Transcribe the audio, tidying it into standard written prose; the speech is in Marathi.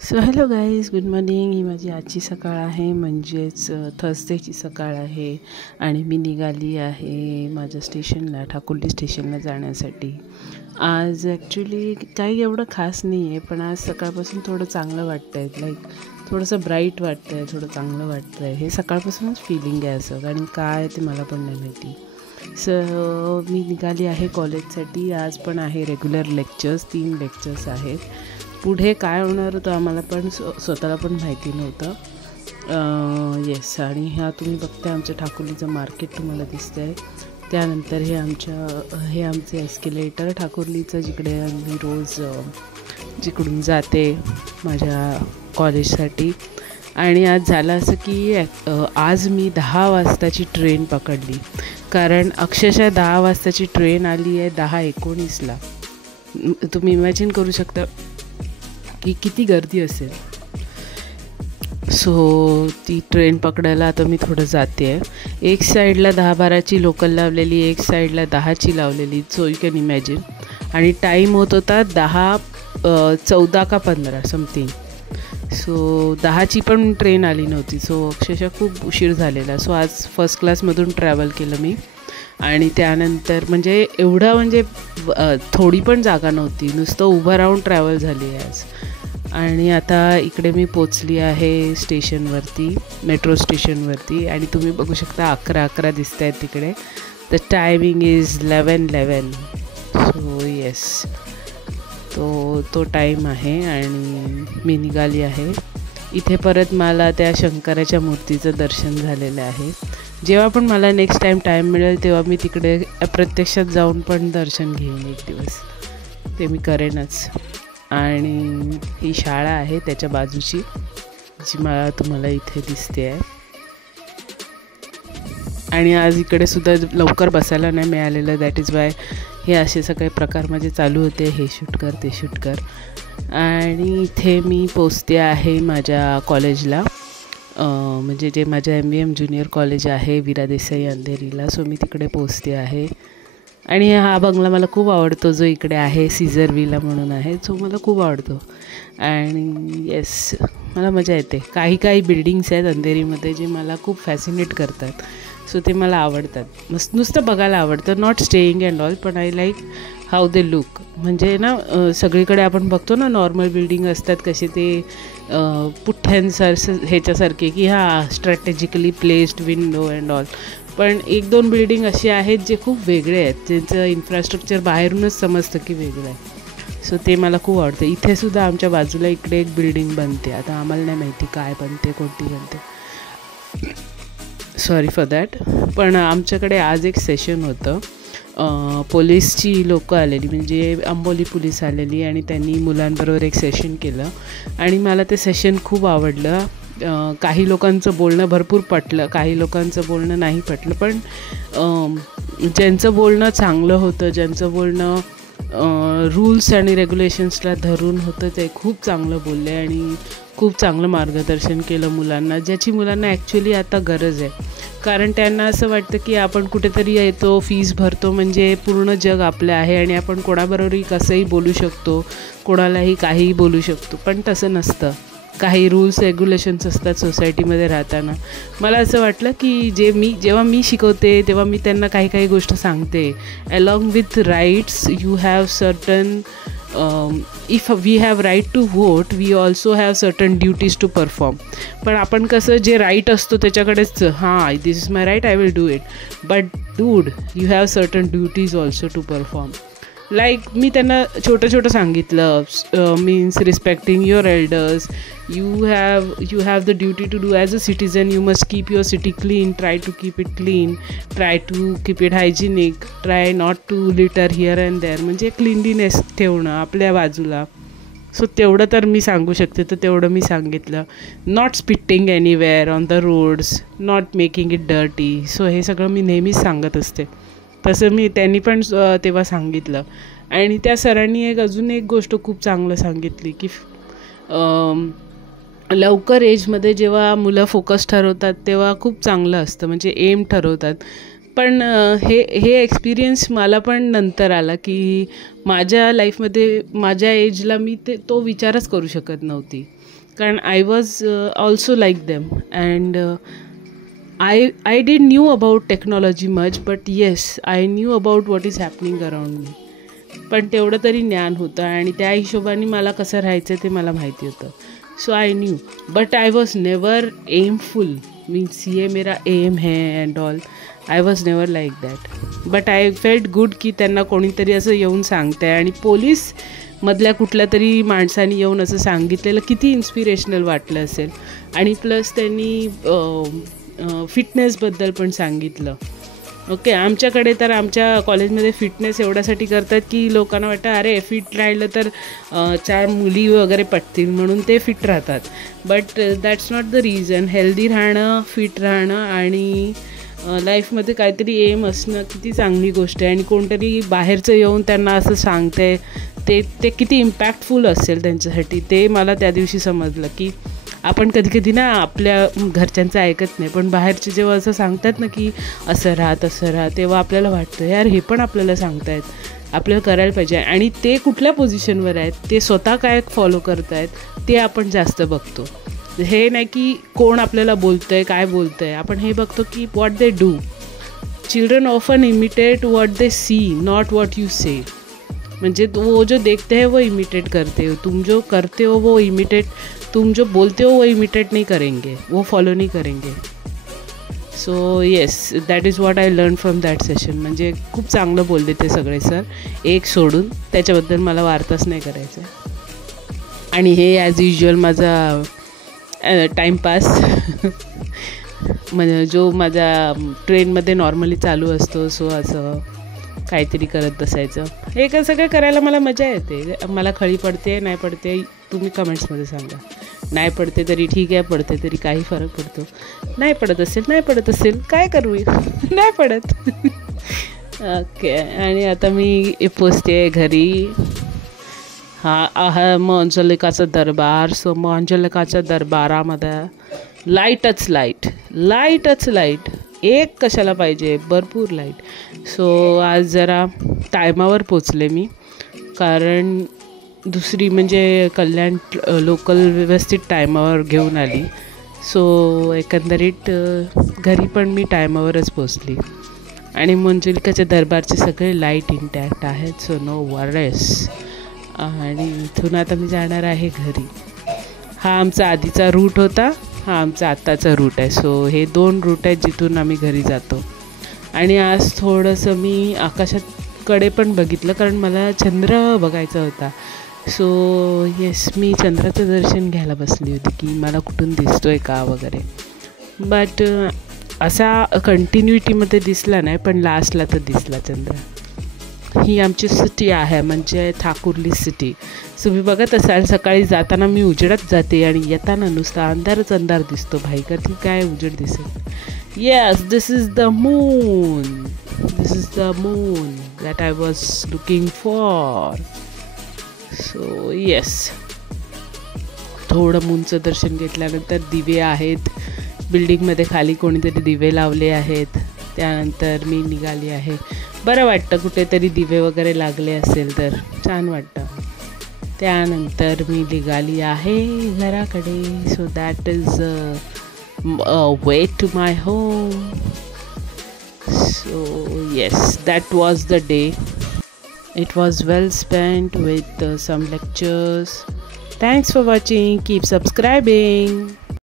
So hello guys, good morning. ही माझी आजची सकाळ आहे, म्हणजेच थर्सडेची सकाळ आहे आणि मी निघाली आहे माझ्या स्टेशनला, ठाकुर्ली स्टेशनला जाण्यासाठी. आज ॲक्च्युली काही एवढं खास नाही आहे, पण आज सकाळपासून थोडं चांगलं वाटतं आहे. लाईक थोडंसं ब्राईट वाटतं आहे, थोडं चांगलं वाटतं आहे. हे सकाळपासूनच फिलिंग आहे असं, आणि काय ते मला पण नाही माहिती. सो मी निघाली आहे कॉलेजसाठी. आज पण आहे रेग्युलर लेक्चर्स, 3 लेक्चर्स आहेत. पुढे काय होणार होतं आम्हाला पण स्वतःला पण माहिती नव्हतं. येस, आणि ह्या तुम्ही बघताय आमच्या ठाकुर्लीचं मार्केट तुम्हाला दिसतं आहे. त्यानंतर हे आमचे एस्केलेटर ठाकुर्लीचं, जिकडे मी रोज जिकडून जाते माझ्या कॉलेजसाठी. आणि आज झालं असं की आज मी 10 वाजताची ट्रेन पकडली, कारण अक्षरशः 10 वाजताची ट्रेन आली आहे 10:19ला. तुम्ही इमॅजिन करू शकता की किती गर्दी असेल. सो ती ट्रेन पकडायला आता मी थोडं जाते आहे. एक साईडला 10-12ची लोकल लावलेली, एक साईडला 10ची लावलेली. So you can imagine. आणि टाईम होत होता 10:14 का 15 समथिंग. सो 10ची पण ट्रेन आली नव्हती. सो अक्षरशः खूप उशीर झालेला. सो आज फर्स्ट क्लासमधून ट्रॅव्हल केलं मी. आणि त्यानंतर म्हणजे थोडी पण जागा नव्हती, नुसतं उभं राहून ट्रॅव्हल झाली आहे आज. आणि आता इकडे मी पोचली आहे स्टेशनवरती, मेट्रो स्टेशनवरती. आणि तुम्ही बघू शकता 11:11 दिसत आहेत तिकडे. The timing is 11:11. So yes, तो टाईम आहे आणि मी निघाली आहे. इथे परत मला त्या शंकराच्या मूर्तीचं दर्शन झालेलं आहे. जेव्हा पण मला नेक्स्ट टाईम मिळेल तेव्हा मी तिकडे प्रत्यक्षात जाऊन पण दर्शन घेईन एक दिवस. ते मी करेनच. आणि ही शाळा आहे त्याच्या बाजूची, जी तुम्हाला इथे दिसते आहे. आणि आज इकडे सुद्धा लवकर बसायला नाही मिळालेलं. दॅट इज वाय हे असे सगळे प्रकार माझे चालू होते, हे शूट कर ते शूट कर. आणि इथे मी पोचते आहे माझ्या कॉलेजला, म्हणजे जे माझ्या MVM ज्युनियर कॉलेज आहे वीरा देसाई अंधेरीला. सो मी तिकडे पोचते आहे. आणि हा बंगला मला खूप आवडतो, जो इकडे आहे सीझर विला म्हणून आहे, जो मला खूप आवडतो. आणि येस, मला मजा येते. काही बिल्डिंग्स आहेत अंधेरीमध्ये जे मला खूप फॅसिनेट करतात. सो ते मला आवडतात. नुसतं बघायला आवडतं, नॉट स्टेईंग अँड ऑल, पण I like how they look. म्हणजे ना सगळीकडे आपण बघतो ना नॉर्मल बिल्डिंग असतात कसे ते ह्याच्यासारखे की strategically placed window and all. पण 1-2 बिल्डिंग असे आहेत जे खूप वेगळे आहेत, ज्यांचं इन्फ्रास्ट्रक्चर बाहेरूनच समजतं की वेगळं आहे. सो ते मला खूप आवडतं. इथेसुद्धा आमच्या बाजूला इकडे एक बिल्डिंग बनते. आता आम्हाला नाही माहिती काय बनते, कोणती बनते, सॉरी फॉर दॅट. पण आमच्याकडे आज एक सेशन होतं. पोलीसची लोकं आलेली, म्हणजे अंबोली पोलीस आलेली, आणि त्यांनी मुलांबरोबर एक सेशन केलं. आणि मला ते सेशन खूप आवडलं. काही लोकांचं बोलणं भरपूर पटलं, काही लोकांचं बोलणं नाही पटलं. पण ज्यांचं बोलणं चांगलं होतं, ज्यांचं बोलणं रूल्स आणि रेग्युलेशन्सला धरून होतं, ते खूप चांगलं बोलले आणि खूप चांगलं मार्गदर्शन केलं मुलांना, ज्याची मुलांना ॲक्च्युली आता गरज आहे. कारण त्यांना असं वाटतं की आपण कुठेतरी येतो, फीस भरतो, म्हणजे पूर्ण जग आपलं आहे आणि आपण कोणाबरोबरही कसंही बोलू शकतो, कोणालाही काहीही बोलू शकतो. पण तसं नसतं. काही रूल्स रेग्युलेशन्स असतात सोसायटीमध्ये राहताना. मला असं वाटलं की जेव्हा मी शिकवते तेव्हा मी त्यांना काही गोष्ट सांगते. Along with rights you have certain, if we have right to vote, we also have certain duties to perform. पण आपण कसं जे राईट असतो त्याच्याकडेच, this is my right, I will do it. But dude, you have certain duties also to perform. Like मी त्यांना छोटं सांगितलं, means respecting your elders, you have the duty to do as a citizen. You must keep your city clean, try to keep it clean, try to keep it hygienic, try not to litter here and there. म्हणजे क्लिनलीनेस ठेवणं आपल्या बाजूला. सो तेवढं तर मी सांगू शकते, तर तेवढं मी सांगितलं. Not spitting anywhere on the roads, not making it dirty. So हे सगळं मी नेहमीच सांगत असते. तसं त्यांनी पण तेव्हा सांगितलं. आणि त्या सरांनी अजून एक गोष्ट खूप चांगलं सांगितली की लवकर एजमध्ये जेव्हा मुलं फोकस ठरवतात तेव्हा खूप चांगलं असतं, म्हणजे एम ठरवतात. पण हे एक्सपिरियन्स मला पण नंतर आला की माझ्या लाईफमध्ये माझ्या एजला मी तो विचारच करू शकत नव्हती, कारण I was also like them. And I didn't knew about technology much, but yes, I knew about what is happening around me. पण तेवढं तरी ज्ञान होतं आणि त्या हिशोबाने मला कसं राहायचं ते मला माहिती होतं. So I knew, but I was never aimful. Means ये मेरा एम है and all. I was never like that. But I felt good की त्यांना कोणीतरी असं येऊन सांगतं आहे, आणि पोलीस मधल्या कुठल्या तरी माणसाने येऊन असं सांगितलेलं किती इन्स्पिरेशनल वाटलं असेल. आणि प्लस त्यांनी फिटनेसबद्दल पण सांगितलं. ओके, आमच्याकडे तर आमच्या कॉलेजमध्ये फिटनेस एवढ्यासाठी करतात की लोकांना वाटतं अरे फिट राहिलं तर 4 मुली वगैरे पटतील म्हणून ते फिट राहतात. But that's not the reason. Healthy राहणं, फिट राहणं आणि लाईफमध्ये काहीतरी एम असणं किती चांगली गोष्ट आहे. आणि कोणतरी बाहेरचं येऊन त्यांना असं सांगते ते किती इम्पॅक्टफुल असेल त्यांच्यासाठी, ते मला त्या दिवशी समजलं की आपण कधी ना आपल्या घरच्यांचं ऐकत नाही, पण बाहेरचे जेव्हा असं सांगतात ना की असं राहा तसं राहा, तेव्हा आपल्याला वाटतं यार हे पण आपल्याला सांगतायत, आपल्याला करायला पाहिजे. आणि ते कुठल्या पोझिशनवर आहेत, ते स्वतः काय फॉलो करत आहेत ते आपण जास्त बघतो. हे नाही की कोण आपल्याला बोलतं आहे काय बोलतं आहे, आपण हे बघतो की what they do. Children often imitate what they see, not what you say. म्हणजे वो जो देखते हैं वो इमिटेट करते हो, तुम जो करते हो वो इमिटेट, तुम जो बोलते हो वो इमिटेट नहीं करेंगे, वो फॉलो नहीं करेंगे. So yes, that is what I learn from that session. म्हणजे खूप चांगलं बोलले ते सगळे सर, एक सोडून. त्याच्याबद्दल मला वार्ताच नाही करायचं. आणि हे ॲज युज्युअल माझा टाईमपास म्हणजे जो माझा ट्रेनमध्ये नॉर्मली चालू असतो. सो असं काहीतरी करत बसायचं. हे कसं काय करायला मला मजा येते. मला खळी पडते नाही पडते तुम्ही कमेंट्समध्ये सांगा. नाही पडते तरी ठीक आहे, पडते तरी काही फरक पडतो. नाही पडत असेल काय करू, नाही पडत. ओके, आणि आता मी पोचते घरी. हा मग अंजलिकाचा दरबार. सो मग अंजलिकाच्या दरबारामध्ये लाईटच लाईट. एक कशाला पाहिजे, भरपूर लाईट. सो आज जरा टायमावर पोचले मी, कारण दुसरी म्हणजे कल्याण लोकल व्यवस्थित टायमावर घेऊन आली. सो एकंदरीत घरी पण मी टायमावरच पोचली. आणि मंजुलिकाच्या दरबारचे सगळे लाईट इंटॅक्ट आहेत. So no worries. आणि इथून आता मी जाणार आहे घरी. हा आमचा आधीचा रूट होता, हा आमचा आत्ताचा रूट आहे. सो हे 2 रूट आहेत जिथून आम्ही घरी जातो. आणि आज थोडंसं मी आकाशाकडे पण बघितलं, कारण मला चंद्र बघायचा होता. सो येस, मी चंद्राचं दर्शन घ्यायला बसली होती की मला कुठून दिसतो आहे का वगैरे. बट असा कंटिन्युटीमध्ये दिसला नाही, पण लास्टला तर दिसला चंद्र. ही आमची सिटी आहे, म्हणजे ठाकुर्ली सिटी. सो मी बघत असाल सकाळी जाताना मी उजेडात जाते आणि येताना नुसता अंधार दिसतो. भाई कधी काय उजेड दिसेल. Yes, this is the moon that I was looking for. So yes, थोडं मूनचं दर्शन घेतल्यानंतर दिवे आहेत बिल्डिंगमध्ये, खाली कोणीतरी दिवे लावले आहेत. त्यानंतर मी निघाली आहे. बरं वाटतं कुठेतरी दिवे वगैरे लागले असेल तर छान वाटतं. त्यानंतर मी निघाली आहे घराकडे. So that is way to my home. So yes, that was the day. It was well spent with some lectures. Thanks for watching. Keep subscribing.